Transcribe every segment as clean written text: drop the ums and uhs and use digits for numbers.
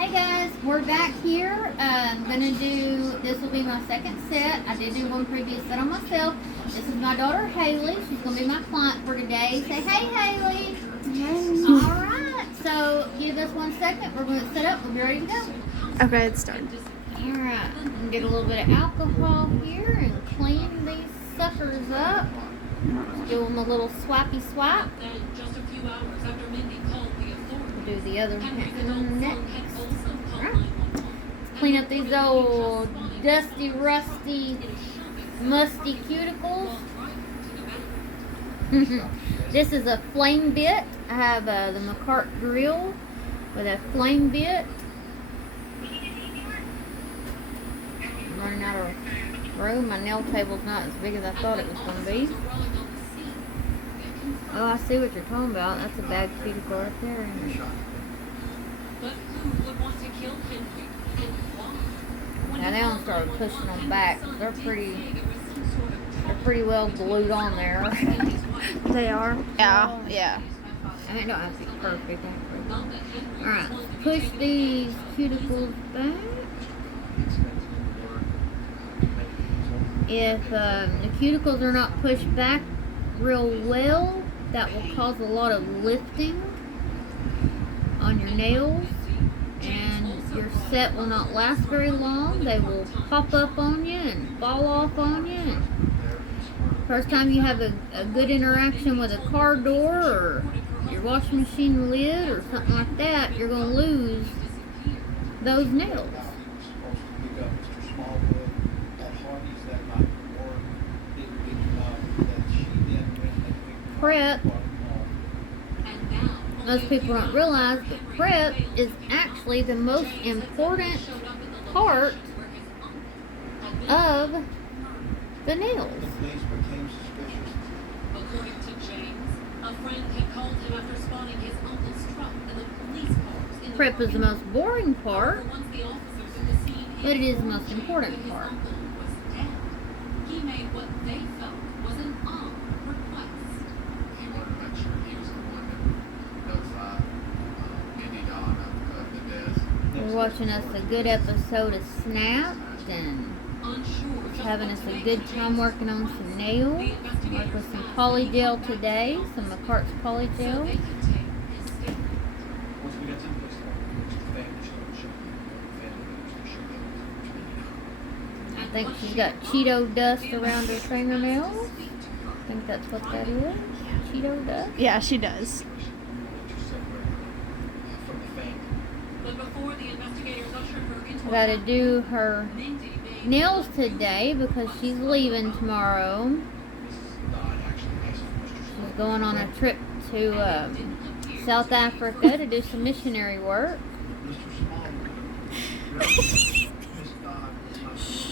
Hey guys, we're back here. I'm gonna do, this will be my second set. I did do one previous set on myself. This is my daughter Haley. She's gonna be my client for today. Say hey Haley. Hey. Alright, so give us 1 second. We're gonna set up. We'll be ready to go. Okay, it's done. Alright, and get a little bit of alcohol here and clean these suckers up. Give them a little swipey swipe. We'll do the other hand next. Right. Let's clean up these old dusty, rusty, musty cuticles. This is a flame bit. I have the Makartt drill with a flame bit. I'm running out of room. My nail table's not as big as I thought it was going to be. Oh, I see what you're talking about. That's a bad cuticle right there. Now they don't start pushing them back. They're pretty well glued on there. They are? Yeah. I mean, it don't have to be perfect. Alright, push these cuticles back. If the cuticles are not pushed back real well, that will cause a lot of lifting on your nails, and your set will not last very long. They will pop up on you and fall off on you. And first time you have a good interaction with a car door or your washing machine lid or something like that, you're going to lose those nails. Prep, most people don't realize, but prep is actually the most important part of the nails. According to James, a friend had called him after spotting his uncle's truck and the police cars in the Prep is the most boring part, once the officers at the scene but it is the most important part. uncle was dead. He made what they felt was an odd request. He wanted to make sure he was the one that notified Mindy Dawn of the death. We're watching us a good episode of Snapped and Unsure just having what us to a make good of time this, working on some nails. Work with some polygel today, some Makartt's so polygel. they could take his stand. Once we got to the place, the family started showing the family members to show them. I think she's got Cheeto dust around her fingernails. I think that's what that is. Cheeto dust. Yeah, she does. From the family. But before the investigators ushered her into I gotta do her Mindy made nails today because she's leaving tomorrow. Mrs. Dodd actually asked for Mr. She's going on a trip to South Africa to do some missionary work. Mr. Smallwood. Miss Dodd was not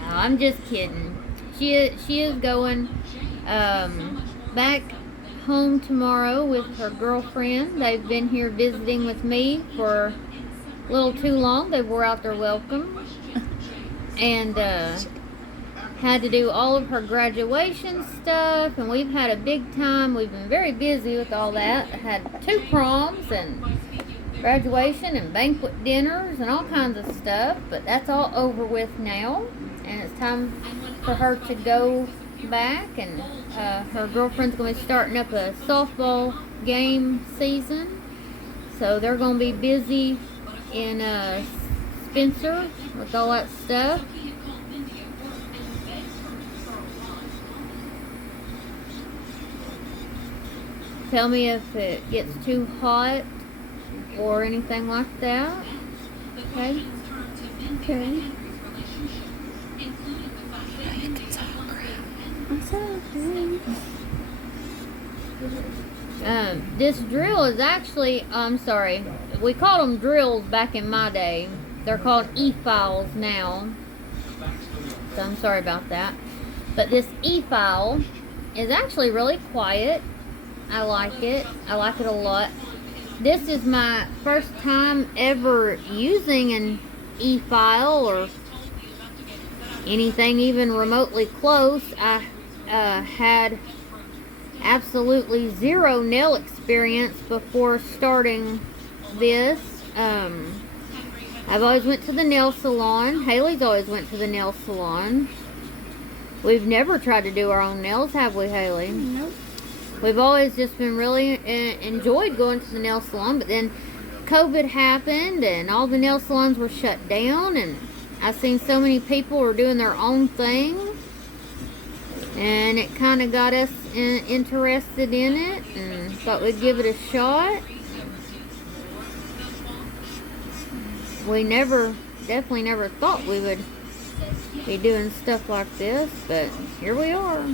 No, I'm just kidding. She is going back home tomorrow with her girlfriend. They've been here visiting with me for a little too long. They wore out their welcome and had to do all of her graduation stuff, and we've had a big time. We've been very busy with all that. I had 2 proms and graduation and banquet dinners and all kinds of stuff, but that's all over with now, and it's time for her to go back, and her girlfriend's going to be starting up a softball game season, so they're going to be busy in Spencer with all that stuff. Tell me if it gets too hot or anything like that. Okay? Okay. This drill is actually, I'm sorry, we called them drills back in my day. They're called e-files now. So I'm sorry about that. But this e-file is actually really quiet. I like it. I like it a lot. This is my first time ever using an e-file or anything even remotely close. I had absolutely zero nail experience before starting this. I've always went to the nail salon. Haley's always went to the nail salon. We've never tried to do our own nails, have we, Haley? Nope. We've always just been really enjoyed going to the nail salon, but then COVID happened and all the nail salons were shut down, and I've seen so many people were doing their own thing, and it kind of got us interested in it and thought we'd give it a shot. We definitely never thought we would be doing stuff like this, but here we are,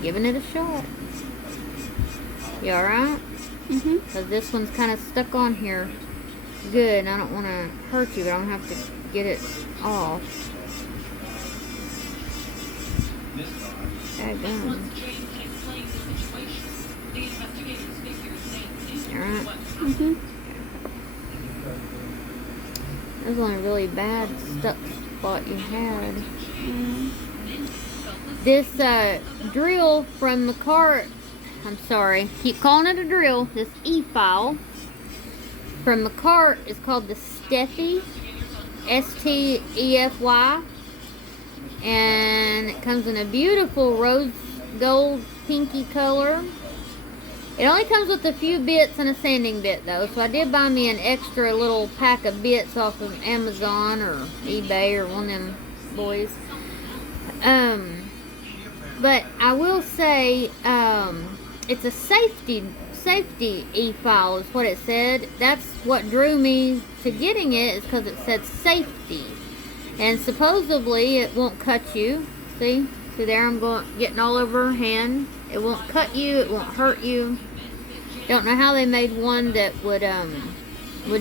giving it a shot. You alright? Mm-hmm. Because this one's kind of stuck on here. Good, I don't want to hurt you, but I don't have to get it off. Daggone. Alright. Mm-hmm. That was the only really bad stuck spot you had. This drill from Makartt, I'm sorry, keep calling it a drill. This E-file from Makartt is called the Stefy, S-T-E-F-Y, and it comes in a beautiful rose gold pinky color. It only comes with a few bits and a sanding bit though, so I did buy me an extra little pack of bits off of Amazon or eBay or one of them boys. But I will say, it's a safety e-file is what it said. That's what drew me to getting it, is because it said safety. And supposedly it won't cut you. See there, I'm getting all over her hand. It won't cut you, it won't hurt you. Don't know how they made one that would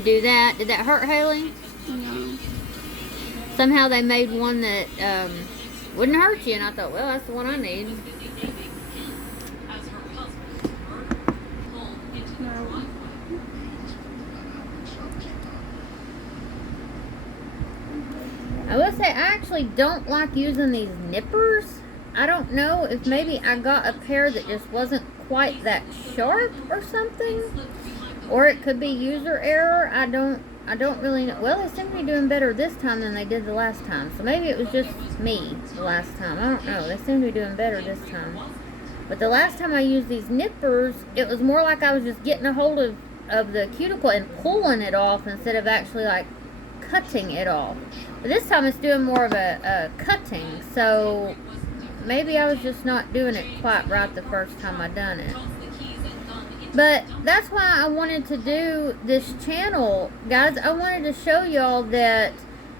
do that. Did that hurt, Haley? No. Somehow they made one that wouldn't hurt you, and I thought, well, that's the one I need. No. I will say, I actually don't like using these nippers. I don't know if maybe I got a pair that just wasn't quite that sharp or something, or it could be user error. I don't really know. Well, they seem to be doing better this time than they did the last time, so maybe it was just me the last time. I don't know. They seem to be doing better this time. But the last time I used these nippers, it was more like I was just getting a hold of the cuticle and pulling it off instead of actually like cutting it off. But this time it's doing more of a cutting, so maybe I was just not doing it quite right the first time I done it. But that's why I wanted to do this channel, guys. I wanted to show y'all that,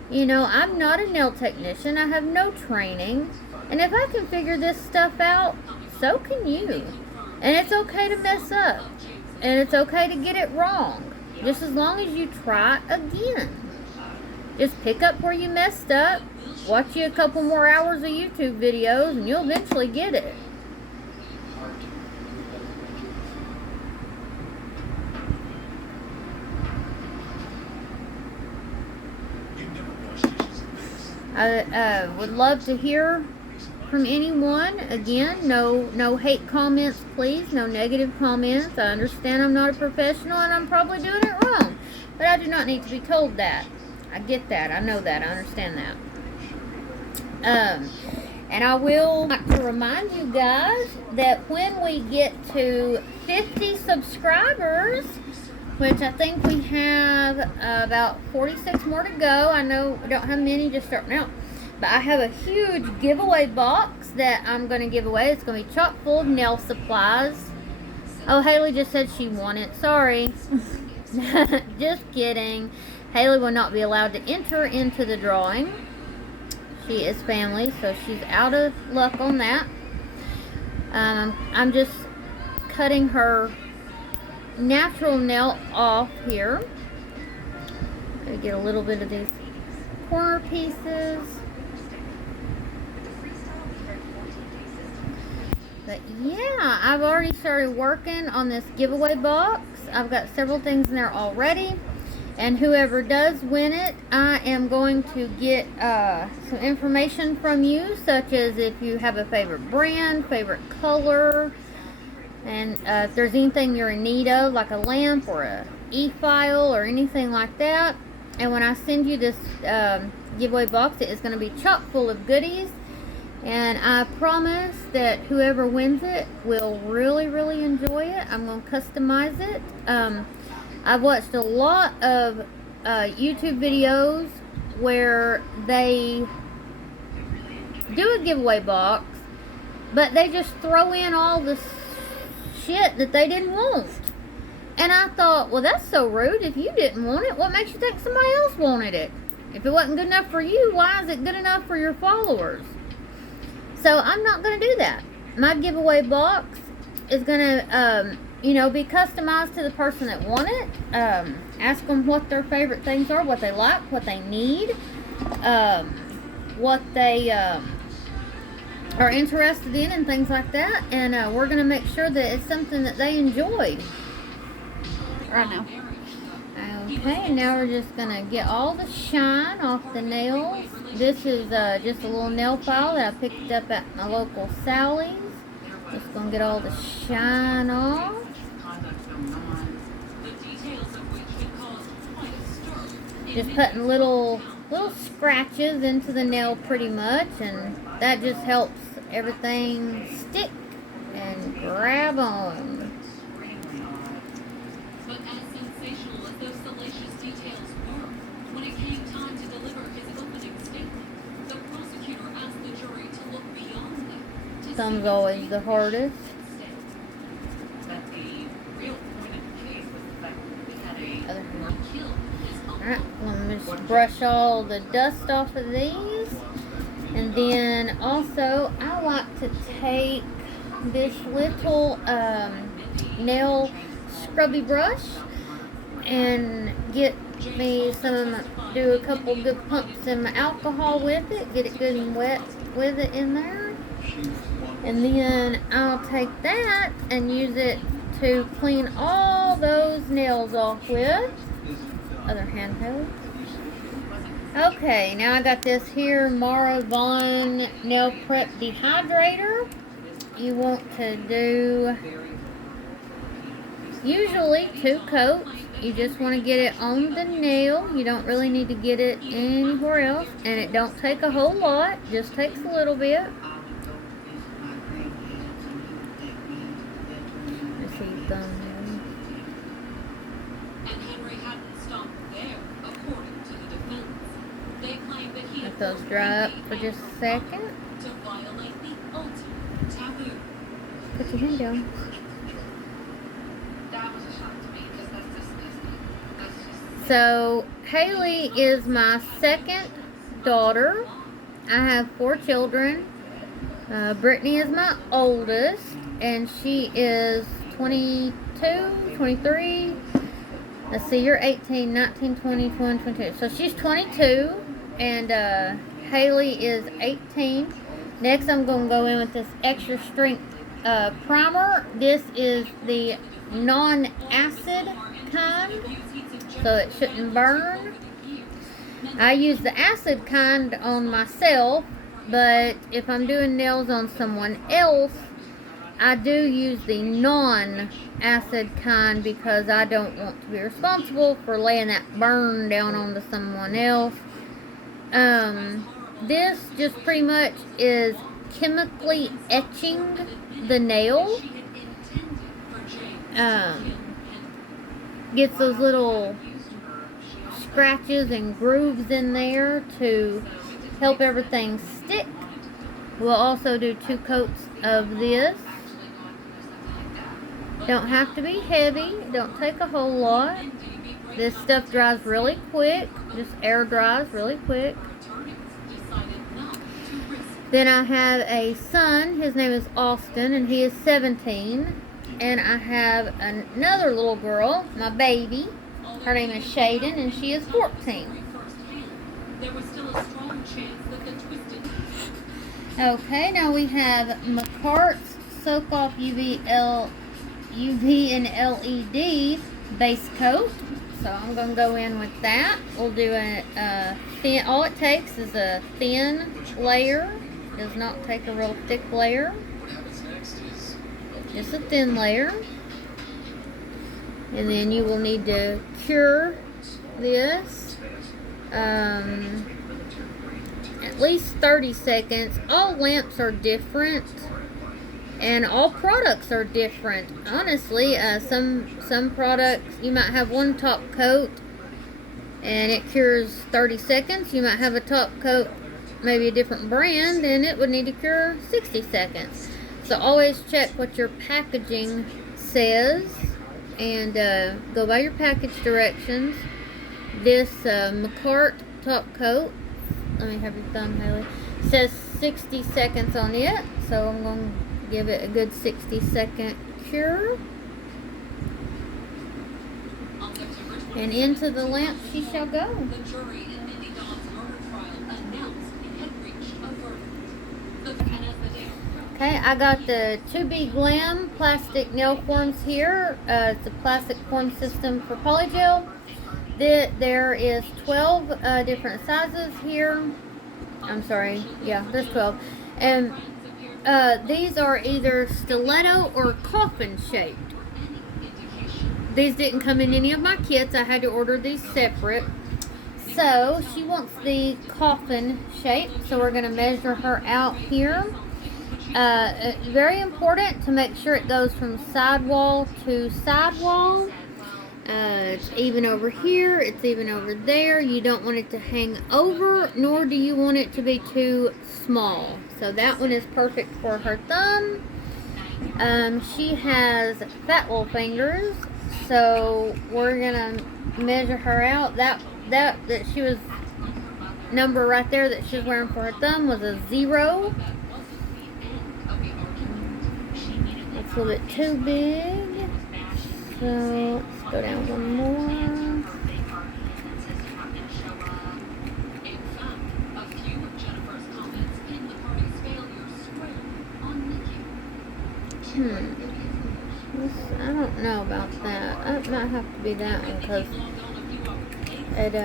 you know, I'm not a nail technician. I have no training. And if I can figure this stuff out, so can you. And it's okay to mess up. And it's okay to get it wrong. Just as long as you try again. Just pick up where you messed up. Watch you a couple more hours of YouTube videos and you'll eventually get it. I would love to hear from anyone. Again, no hate comments, please. No negative comments. I understand I'm not a professional and I'm probably doing it wrong. But I do not need to be told that. I get that. I know that. I understand that. And I will like to remind you guys that when we get to 50 subscribers, which I think we have about 46 more to go. I know we don't have many just starting out. But I have a huge giveaway box that I'm going to give away. It's going to be chock full of nail supplies. Oh, Haley just said she won it. Sorry. Just kidding. Haley will not be allowed to enter into the drawing. She is family, so she's out of luck on that. I'm just cutting her natural nail off here. Gotta get a little bit of these corner pieces. But yeah, I've already started working on this giveaway box. I've got several things in there already. And whoever does win it, I am going to get some information from you, such as if you have a favorite brand, favorite color, and if there's anything you're in need of, like a lamp or a e-file or anything like that. And when I send you this giveaway box, it is going to be chock full of goodies. And I promise that whoever wins it will really, really enjoy it. I'm going to customize it. I've watched a lot of YouTube videos where they do a giveaway box, but they just throw in all the shit that they didn't want. And I thought, well, that's so rude. If you didn't want it, what makes you think somebody else wanted it? If it wasn't good enough for you, why is it good enough for your followers? So I'm not going to do that. My giveaway box is going to, be customized to the person that won it. Ask them what their favorite things are, what they like, what they need, what they are interested in, and things like that. And we're going to make sure that it's something that they enjoy. Right now. Okay, and now we're just going to get all the shine off the nails. This is just a little nail file that I picked up at my local Sally's. Just going to get all the shine off. Just putting little scratches into the nail pretty much, and that just helps everything stick and grab on. But as sensational as those salacious details were, when it came time to deliver his opening statement, the prosecutor asked the jury to look beyond them. Thumb's always the hardest. But the real point of the case was the fact that we had Other hand. one kill his uncle. Alright, let me just brush all the dust off of these. And then also, I like to take this little nail scrubby brush and get me do a couple good pumps in my alcohol with it, get it good and wet with it in there. And then I'll take that and use it to clean all those nails off with. Other handheld. Okay, now I got this here Mara Vaughn Nail Prep Dehydrator. You want to do usually 2 coats. You just want to get it on the nail. You don't really need to get it anywhere else. And it don't take a whole lot, just takes a little bit. Let's see, thumbnail. And Henry hadn't stopped there, according to the defense. They claimed that he Let had those dry up for just a second. to violate the ultimate taboo. Put your hand down. That was a shock to me because that's disgusting. That's just So, Haley is my second daughter. I have 4 children. Brittany is my oldest, and she is 22, 23. Let's see, you're 18, 19, 20, 21, 22. So she's 22, and Haley is 18. Next, I'm going to go in with this extra strength primer. This is the non-acid kind, so it shouldn't burn. I use the acid kind on myself, but if I'm doing nails on someone else, I do use the non-acid kind because I don't want to be responsible for laying that burn down onto someone else. This just pretty much is chemically etching the nail. Gets those little scratches and grooves in there to help everything stick. We'll also do 2 coats of this. Don't have to be heavy, don't take a whole lot. This stuff dries really quick, just air dries really quick. Then I have a son, his name is Austin, and he is 17. And I have another little girl, my baby. Her name is Shaden, and she is 14. there was still a strong chance that the twisted Okay, now we have Makartt's Soak Off UV and LED base coat. So I'm going to go in with that. We'll do a thin, all it takes is a thin layer. Does not take a real thick layer. What happens next is Just a thin layer. And then you will need to cure this at least 30 seconds. All lamps are different and all products are different. Honestly, some products you might have one top coat and it cures 30 seconds. You might have a top coat, maybe a different brand, and it would need to cure 60 seconds. So always check what your packaging says and go by your package directions. This Makartt top coat, let me have your thumb, Haley, says 60 seconds on it, so I'm going to give it a good 60-second cure. And into the lamp she shall go. The jury in Mindy Dobbs' murder trial announced it had reached a verdict. And as the day Okay, I got the 2B Glam plastic nail forms here. It's a plastic form system for polygel. There is 12 different sizes here. I'm sorry, yeah, there's 12. And these are either stiletto or coffin shaped. These didn't come in any of my kits. I had to order these separate. So she wants the coffin shape, so we're going to measure her out here. Very important to make sure it goes from sidewall to sidewall. It's even over here, it's even over there. You don't want it to hang over, nor do you want it to be too small. So that one is perfect for her thumb. She has fat little fingers, so we're gonna measure her out. That she was number right there that she was wearing for her thumb was a 0. That's a little bit too big. So let's go down one more. I don't know about that. It might have to be that one because it.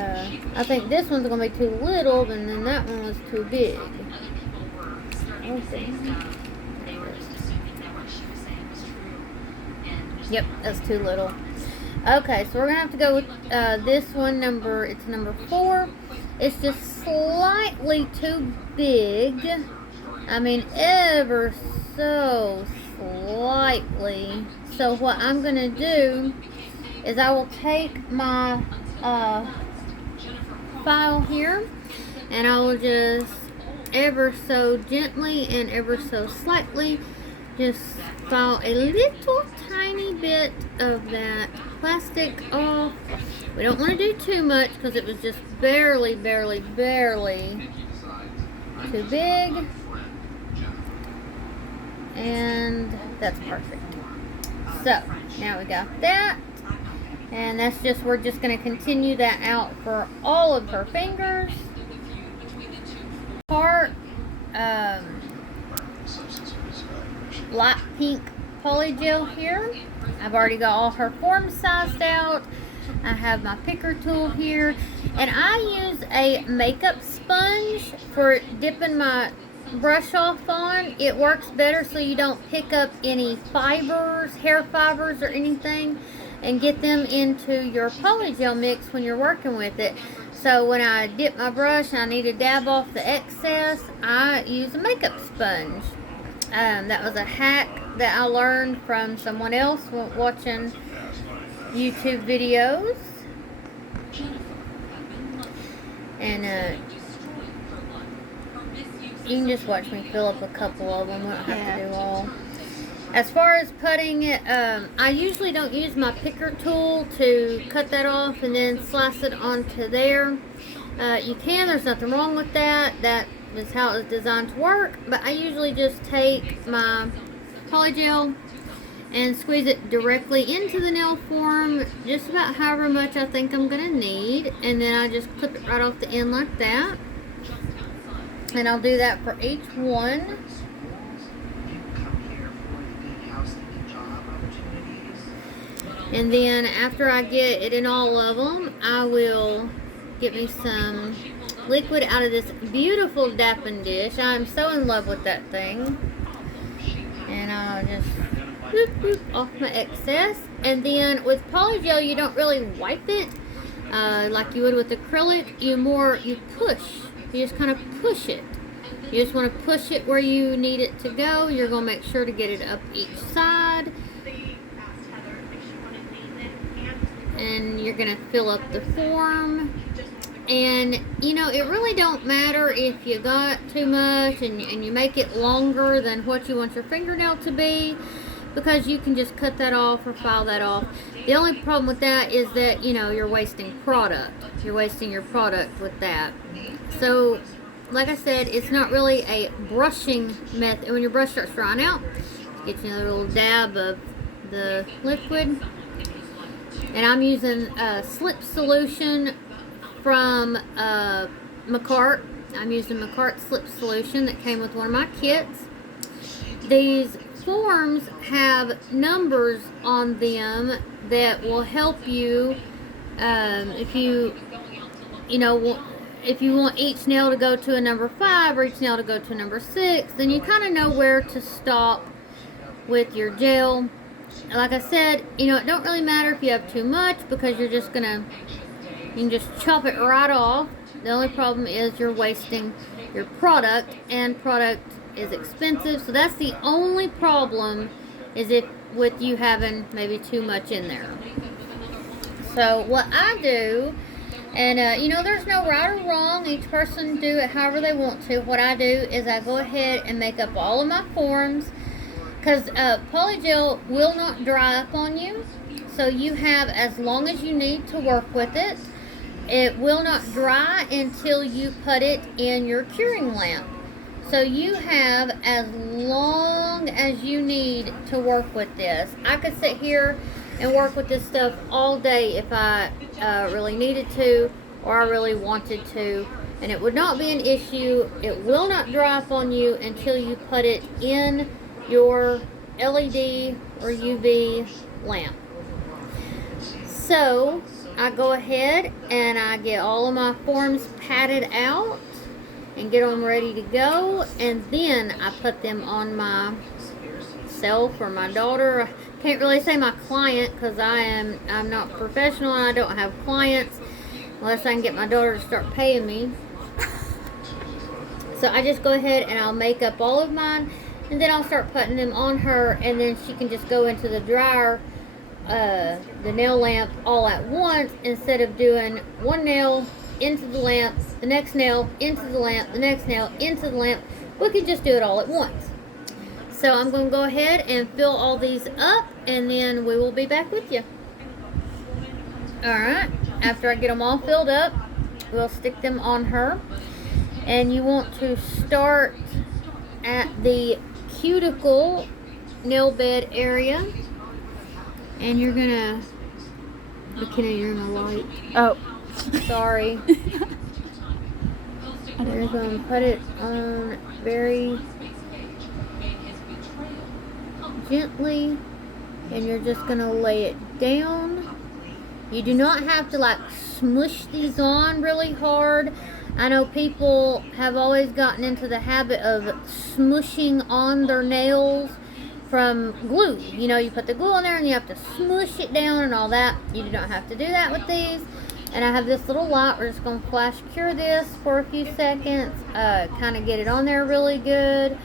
I think this one's gonna be too little, and then that one was too big. Okay. Yep, that's too little. Okay, so we're gonna have to go with this one. It's number 4. It's just slightly too big. I mean, ever so slightly. So what I'm gonna do is I will take my file here and I will just ever so gently and ever so slightly just file a little tiny bit of that plastic off. We don't want to do too much because it was just barely too big. And that's perfect. So now we got that, and that's just, we're just going to continue that out for all of her fingers. Part light pink polygel here. I've already got all her forms sized out. I have my picker tool here, and I use a makeup sponge for dipping my brush off on. It works better so you don't pick up any fibers, hair fibers or anything, and get them into your polygel mix when you're working with it. So when I dip my brush and I need to dab off the excess, I use a makeup sponge. That was a hack that I learned from someone else watching YouTube videos. And you can just watch me fill up a couple of them. We don't have to do all. As far as putting it, I usually don't use my picker tool to cut that off and then slice it onto there. You can, there's nothing wrong with that. That is how it's designed to work. But I usually just take my polygel and squeeze it directly into the nail form, just about however much I think I'm going to need. And then I just clip it right off the end like that. And I'll do that for each one. And then after I get it in all of them, I will get me some liquid out of this beautiful dapping dish. I'm so in love with that thing. And I'll just boop, boop, off my excess. And then with polygel, you don't really wipe it like you would with acrylic. You push. You just kind of push it. You just want to push it where you need it to go. You're going to make sure to get it up each side. And you're going to fill up the form. And, you know, it really don't matter if you got too much and you make it longer than what you want your fingernail to be, because you can just cut that off or file that off. The only problem with that is that, you know, you're wasting product. You're wasting your product with that. So, like I said, it's not really a brushing method. When your brush starts drying out, get you another little dab of the liquid. And I'm using a slip solution from Makartt. I'm using Makartt slip solution that came with one of my kits. These forms have numbers on them that will help you if you want each nail to go to a number 5 or each nail to go to a number 6, then you kind of know where to stop with your gel. Like I said, you know, it don't really matter if you have too much, because you can just chop it right off. The only problem is you're wasting your product, and product is expensive. So that's the only problem, is if with you having maybe too much in there. So what I do, and you know, there's no right or wrong. Each person do it however they want to. What I do is I go ahead and make up all of my forms, because polygel will not dry up on you. So you have as long as you need to work with it. It will not dry until you put it in your curing lamp. So you have as long as you need to work with this. I could sit here and work with this stuff all day if I really needed to, or I really wanted to, and it would not be an issue. It will not dry up on you until you put it in your LED or UV lamp. So I go ahead and I get all of my forms patted out and get them ready to go, and then I put them on myself or my daughter. I can't really say my client, because I'm not professional and I don't have clients unless I can get my daughter to start paying me. So I just go ahead and I'll make up all of mine, and then I'll start putting them on her, and then she can just go into the dryer, the nail lamp, all at once, instead of doing one nail into the lamp, the next nail into the lamp, the next nail into the lamp. We can just do it all at once. So I'm going to go ahead and fill all these up, and then we will be back with you. Alright, after I get them all filled up, we'll stick them on her. And you want to start at the cuticle nail bed area. And you're going to... McKenna, you're in the light. Oh. Sorry. You're going to put it on very gently, and you're just going to lay it down. You do not have to like smush these on really hard. I know people have always gotten into the habit of smushing on their nails from glue. You know, you put the glue on there and you have to smush it down and all that. You do not have to do that with these. And I have this little light. We're just going to flash cure this for a few seconds. Kind of get it on there really good.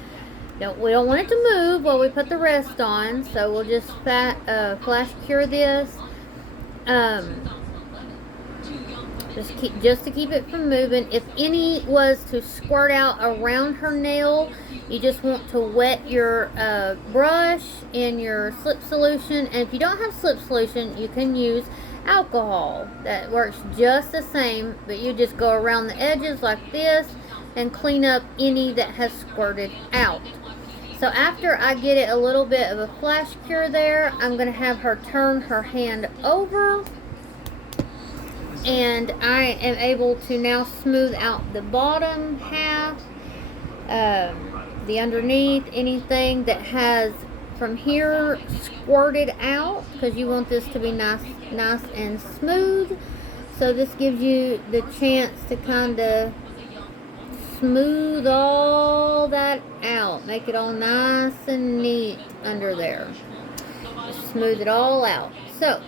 We don't want it to move while we put the rest on. So we'll just flash cure this. Just to keep it from moving. If any was to squirt out around her nail, you just want to wet your brush in your slip solution. And if you don't have slip solution, you can use alcohol. That works just the same, but you just go around the edges like this and clean up any that has squirted out. So after I get it a little bit of a flash cure there, I'm going to have her turn her hand over, and I am able to now smooth out the bottom half, the underneath, anything that has from here squirted out, because you want this to be nice and smooth. So this gives you the chance to kind of smooth all that out, make it all nice and neat under there. Just smooth it all out. So,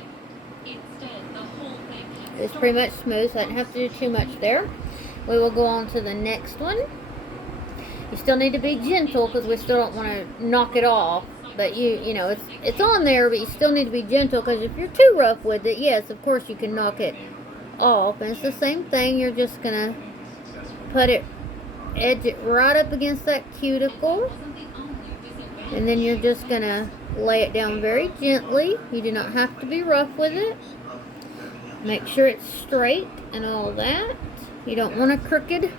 Instead, the whole thing had it's pretty much smooth, so I didn't have to do too much there. We will go on to the next one. You still need to be gentle because we still don't want to knock it off. But you know, it's on there, but you still need to be gentle because if you're too rough with it, yes, of course you can knock it off. And it's the same thing. You're just gonna put it, edge it right up against that cuticle, and then you're just gonna lay it down very gently. You do not have to be rough with it. Make sure it's straight and all that. You don't want a crooked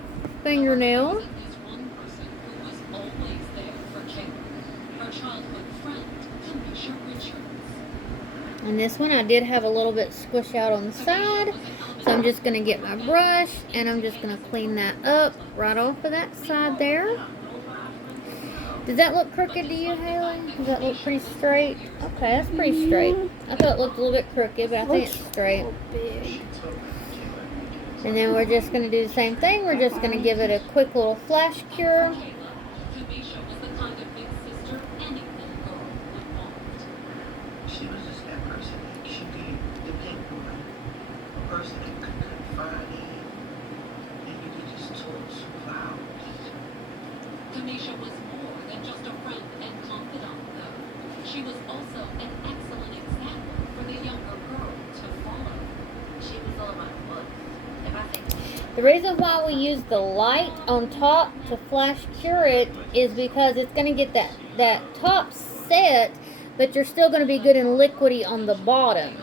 fingernail. one person who was always there for Kayla, her childhood friend, Kamisha Richards. And this one I did have a little bit squish out on the side. So I'm just going to get my brush and I'm just going to clean that up right off of that side there. Does that look crooked to you, Haley? Does that look pretty straight? Okay, that's pretty straight. I thought it looked a little bit crooked, but I think it's straight. Big. And then we're just going to do the same thing. We're just going to give it a quick little flash cure. Kamisha was the kind of big sister any little girl would want. She was just that person that she did depend on. A person that could confide in. And you could just talk some flowers. Kamisha was more than just a friend and confidant, though. She was also an excellent example for the younger girl to follow. She was all about books. If I think The reason why we use the light on top to flash cure it is because it's going to get that top set, but you're still going to be good and liquidy on the bottom.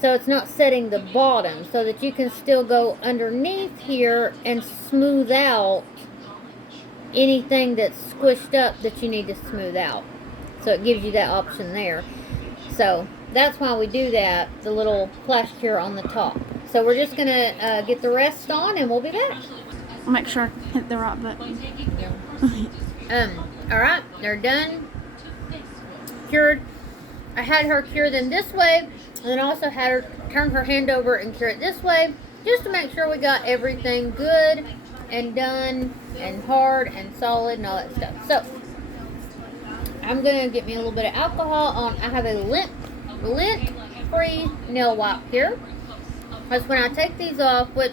So it's not setting the bottom, so that you can still go underneath here and smooth out anything that's squished up that you need to smooth out. So it gives you that option there. So that's why we do that, the little flash cure on the top. So we're just going to get the rest on and we'll be back. I'll make sure I hit the right button. Alright, they're done. Cured. I had her cure them this way, and then also had her turn her hand over and cure it this way, just to make sure we got everything good and done and hard and solid and all that stuff. So, I'm going to get me a little bit of alcohol on. I have a lint-free nail wipe here. Because when I take these off, which,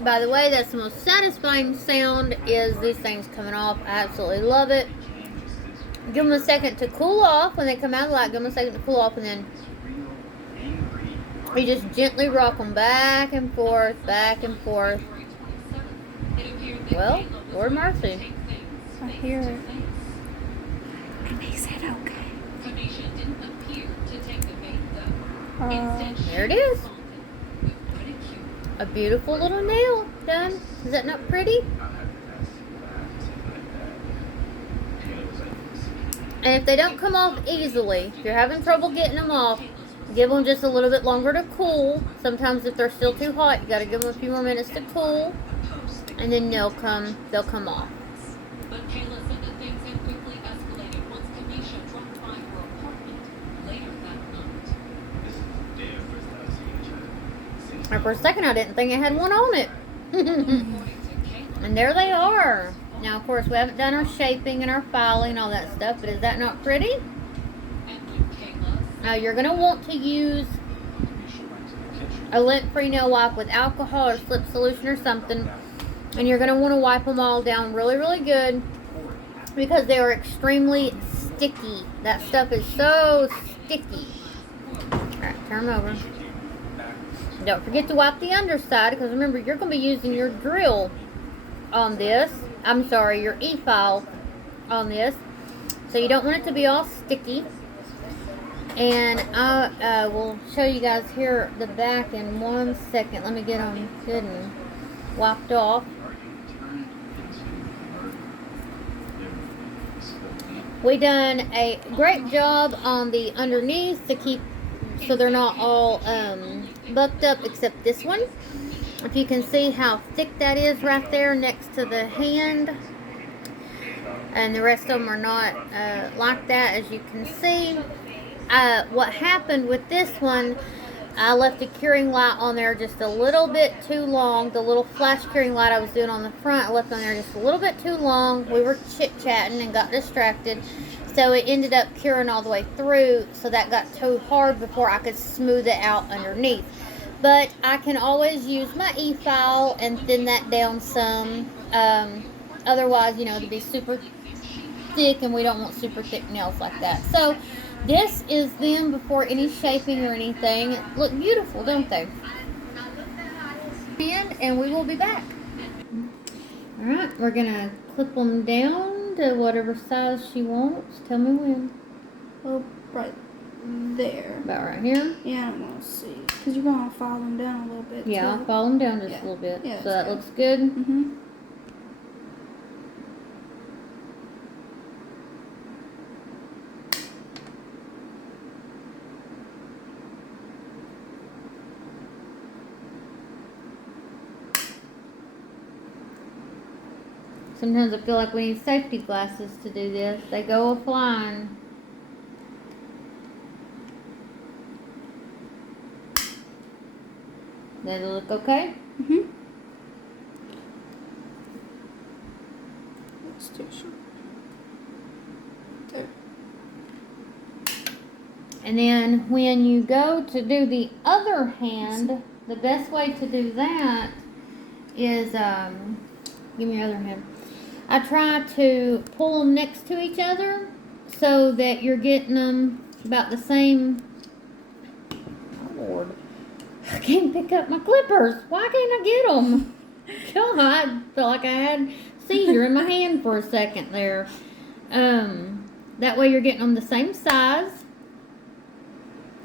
by the way, that's the most satisfying sound, is these things coming off. I absolutely love it. Give them a second to cool off. When they come out of the light, give them a second to cool off, and then you just gently rock them back and forth, back and forth. Well, Lord mercy. I hear it. And he said okay. Kamisha didn't appear to take the bait, though. Instead, she There it is. responded with ridicule. A beautiful little nail done. Is that not pretty? And if they don't come off easily, if you're having trouble getting them off, give them just a little bit longer to cool. Sometimes if they're still too hot, you got to give them a few more minutes to cool, and then they'll come off. But Kayla said that things had quickly escalated once Kamisha dropped by her apartment later that night. And for a second, I didn't think it had one on it. According to Kayla, And there they are. Now, of course, we haven't done our shaping and our filing and all that stuff, but is that not pretty? and when Kayla Now, you're going to want to use a lint-free nail wipe with alcohol or slip solution or something. And you're going to want to wipe them all down really, really good, because they are extremely sticky. That stuff is so sticky. Alright, turn them over. Don't forget to wipe the underside, because remember, you're going to be using your drill on this. I'm sorry, your e-file on this. So you don't want it to be all sticky. And I will show you guys here the back in 1 second. Let me get them good and wiped off. We done a great job on the underneath to keep so they're not all bucked up, except this one. If you can see how thick that is right there next to the hand. And the rest of them are not like that, as you can see. What happened with this one, I left the curing light on there just a little bit too long. The little flash curing light I was doing on the front, I left on there just a little bit too long. We were chit-chatting and got distracted. So it ended up curing all the way through, so that got too hard before I could smooth it out underneath. But I can always use my e-file and thin that down some. Otherwise, you know, it'd be super thick, and we don't want super thick nails like that. So this is them before any shaping or anything. Look beautiful, don't they? And we will be back. Alright, we're gonna clip them down to whatever size she wants. Tell me when. Oh, right there. About right here? Yeah, I want to see. Because you're going to file them down a little bit. Yeah, too. I'll file them down just Yeah. a little bit. Yeah, so that that's looks good. Mm-hmm. Sometimes I feel like we need safety glasses to do this. They go offline. Does it look okay? Mm-hmm. Let's do some. There. And then when you go to do the other hand, the best way to do that is, give me your other hand. I try to pull them next to each other so that you're getting them about the same. Oh Lord, I can't pick up my clippers. Why can't I get them? God, I felt like I had a seizure in my hand for a second there. That way you're getting them the same size.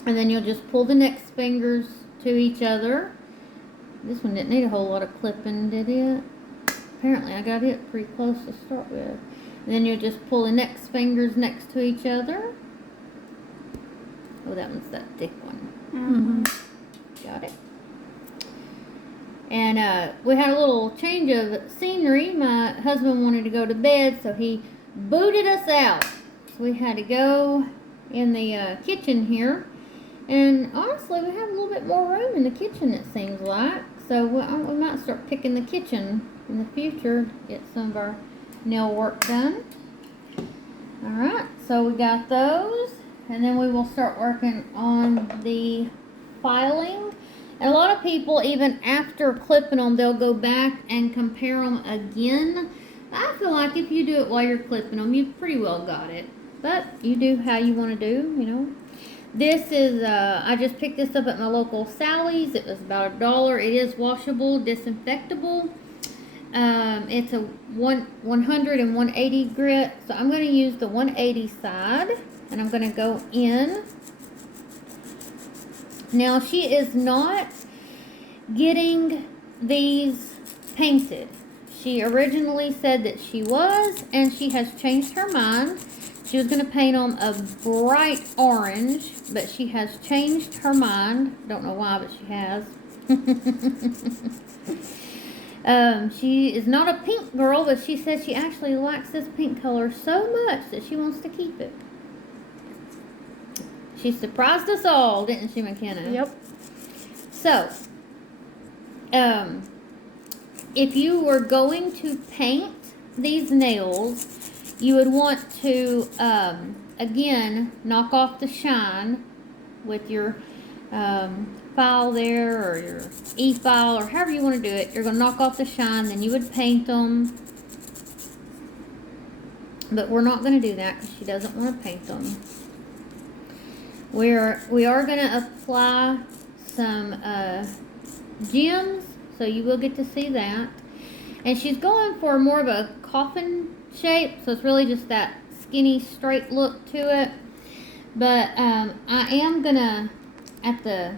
And then you'll just pull the next fingers to each other. This one didn't need a whole lot of clipping, did it? Apparently I got it pretty close to start with. And then you'll just pull the next fingers next to each other. Oh, that one's that thick one. Mm-hmm. Got it. And we had a little change of scenery. My husband wanted to go to bed, so he booted us out. So we had to go in the kitchen here. And honestly, we have a little bit more room in the kitchen, it seems like. So we might start picking the kitchen in the future, get some of our nail work done. Alright, so we got those. And then we will start working on the filing. And a lot of people, even after clipping them, they'll go back and compare them again. I feel like if you do it while you're clipping them, you've pretty well got it. But you do how you want to do, you know. This is, I just picked this up at my local Sally's. It was about $1. It is washable, disinfectable. It's a 100 and 180 grit. So I'm going to use the 180 side. And I'm going to go in. Now, she is not getting these painted. She originally said that she was, and she has changed her mind. She was going to paint them a bright orange, but she has changed her mind. Don't know why, but she has. She is not a pink girl, but she says she actually likes this pink color so much that she wants to keep it. She surprised us all, didn't she, McKenna? Yep. So, if you were going to paint these nails, you would want to, again, knock off the shine with your file there, or your e-file, or however you want to do it. You're going to knock off the shine, then you would paint them. But we're not going to do that because she doesn't want to paint them. We are going to apply some gems, so you will get to see that. And she's going for more of a coffin shape, so it's really just that skinny straight look to it. But I am gonna, at the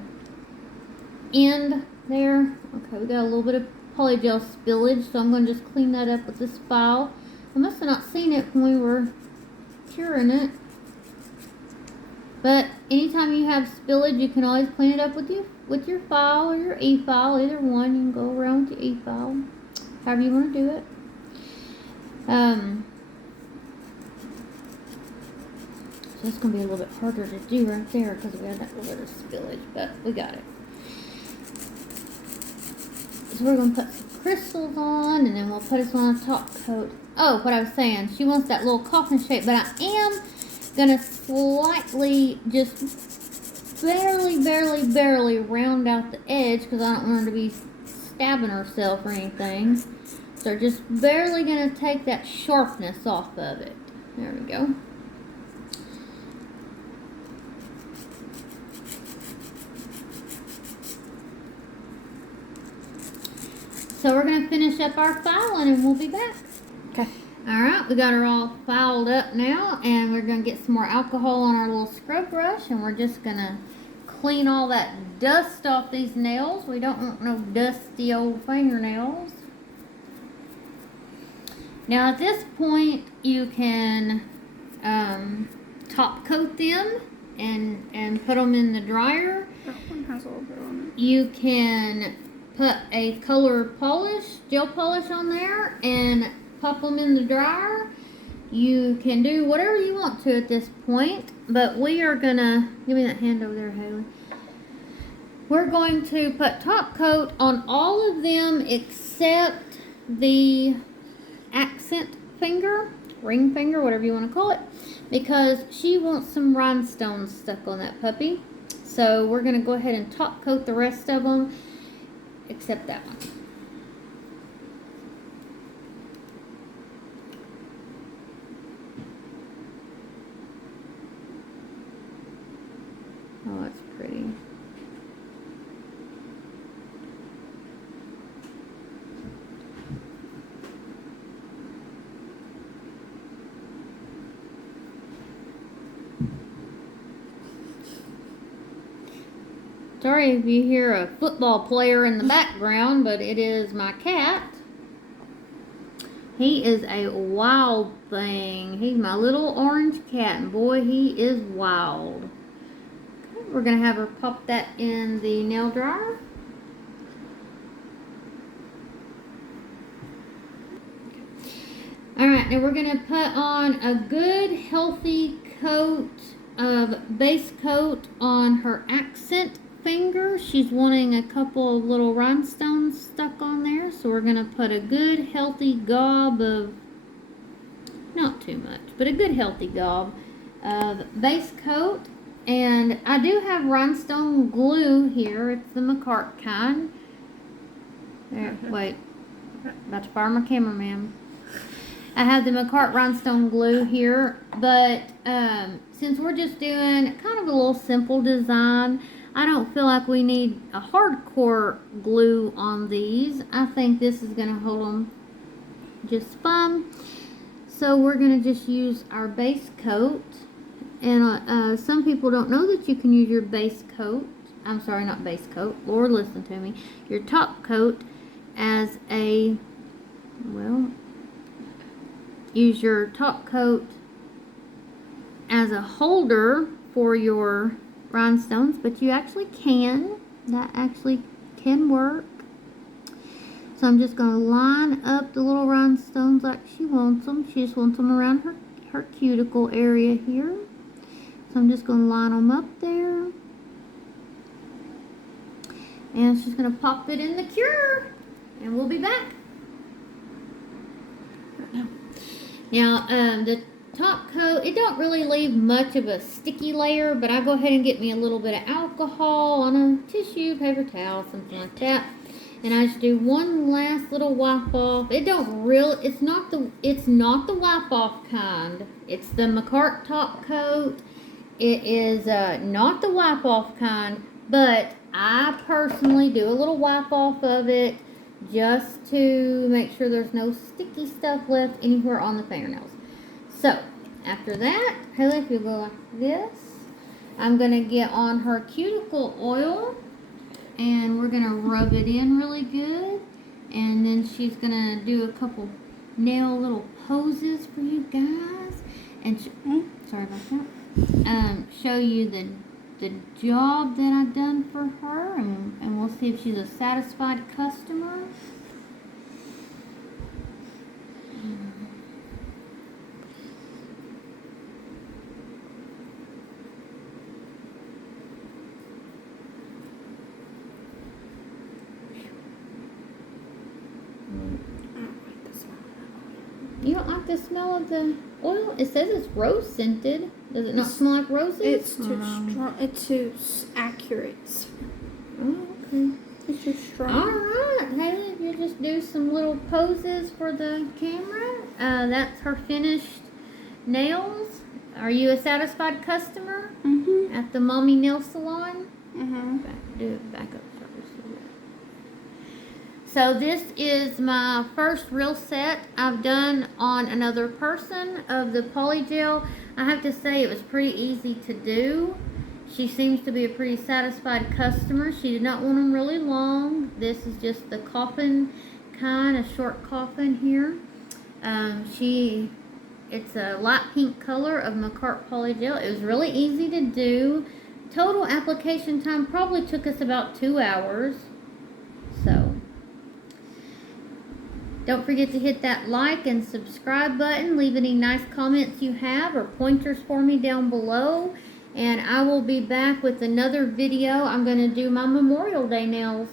end there, okay, we got a little bit of polygel spillage, so I'm gonna just clean that up with this file. I must have not seen it when we were curing it, but anytime you have spillage, you can always clean it up with your file or your e-file, either one. You can go around with your e-file, however you want to do it. So it's going to be a little bit harder to do right there because we had that little bit of spillage, but we got it. So we're going to put some crystals on, and then we'll put this on a top coat. Oh, what I was saying, she wants that little coffin shape, but I am gonna slightly, just barely round out the edge because I don't want her to be stabbing herself or anything. So just barely gonna take that sharpness off of it. There we go. So we're gonna finish up our filing and we'll be back. Okay. Alright, we got her all filed up now, and we're gonna get some more alcohol on our little scrub brush, and we're just gonna clean all that dust off these nails. We don't want no dusty old fingernails. Now at this point you can top coat them and put them in the dryer. That one has a little bit on You can put a color polish, gel polish on there and pop them in the dryer. You can do whatever you want to at this point, but we are gonna, give me that hand over there, Haley. We're going to put top coat on all of them except the accent finger, ring finger, whatever you want to call it, because she wants some rhinestones stuck on that puppy. So we're gonna go ahead and top coat the rest of them except that one. Oh, that's pretty. Sorry if you hear a football player in the background, but it is my cat. He is a wild thing. He's my little orange cat, and boy, he is wild. Okay, we're gonna have her pop that in the nail dryer. Alright, now we're gonna put on a good healthy coat of base coat on her accent finger. She's wanting a couple of little rhinestones stuck on there, so we're gonna put a good healthy gob of, not too much, but a good healthy gob of base coat. And I do have rhinestone glue here. It's the Makartt kind. There, wait, about to fire my cameraman. I have the Makartt rhinestone glue here, but since we're just doing kind of a little simple design, I don't feel like we need a hardcore glue on these. I think this is going to hold them just fine. So we're going to just use our base coat. And some people don't know that you can use your base coat. I'm sorry, not base coat. Lord, listen to me. Your top coat as a, well, use your top coat as a holder for your rhinestones, but you actually can. That actually can work. So I'm just going to line up the little rhinestones like she wants them. She just wants them around her cuticle area here. So I'm just going to line them up there. And she's going to pop it in the cure. And we'll be back. Now, the top coat, it don't really leave much of a sticky layer, but I go ahead and get me a little bit of alcohol on a tissue, paper towel, something like that. And I just do one last little wipe off. It don't really, it's not the wipe off kind. It's the Makartt top coat. It is not the wipe off kind, but I personally do a little wipe off of it just to make sure there's no sticky stuff left anywhere on the fingernails. So, after that, Haley, if you go like this, I'm going to get on her cuticle oil, and we're going to rub it in really good, and then she's going to do a couple nail little poses for you guys, and sorry about that, show you the job that I've done for her, and we'll see if she's a satisfied customer. You don't like the smell of the oil. It says it's rose scented. Does it not smell like roses? It's too strong. It's too accurate. Oh, okay. It's too strong. Alright, Haley, you just do some little poses for the camera. That's her finished nails. Are you a satisfied customer Mm-hmm. at the Mommy Nail Salon? Mm-hmm. Do it back up first. So this is my first real set I've done on another person of the polygel. I have to say it was pretty easy to do. She seems to be a pretty satisfied customer. She did not want them really long. This is just the Coffin kind, a short Coffin here. It's a light pink color of Makartt Polygel. It was really easy to do. Total application time probably took us about 2 hours. So, don't forget to hit that like and subscribe button. Leave any nice comments you have or pointers for me down below. And I will be back with another video. I'm going to do my Memorial Day nails.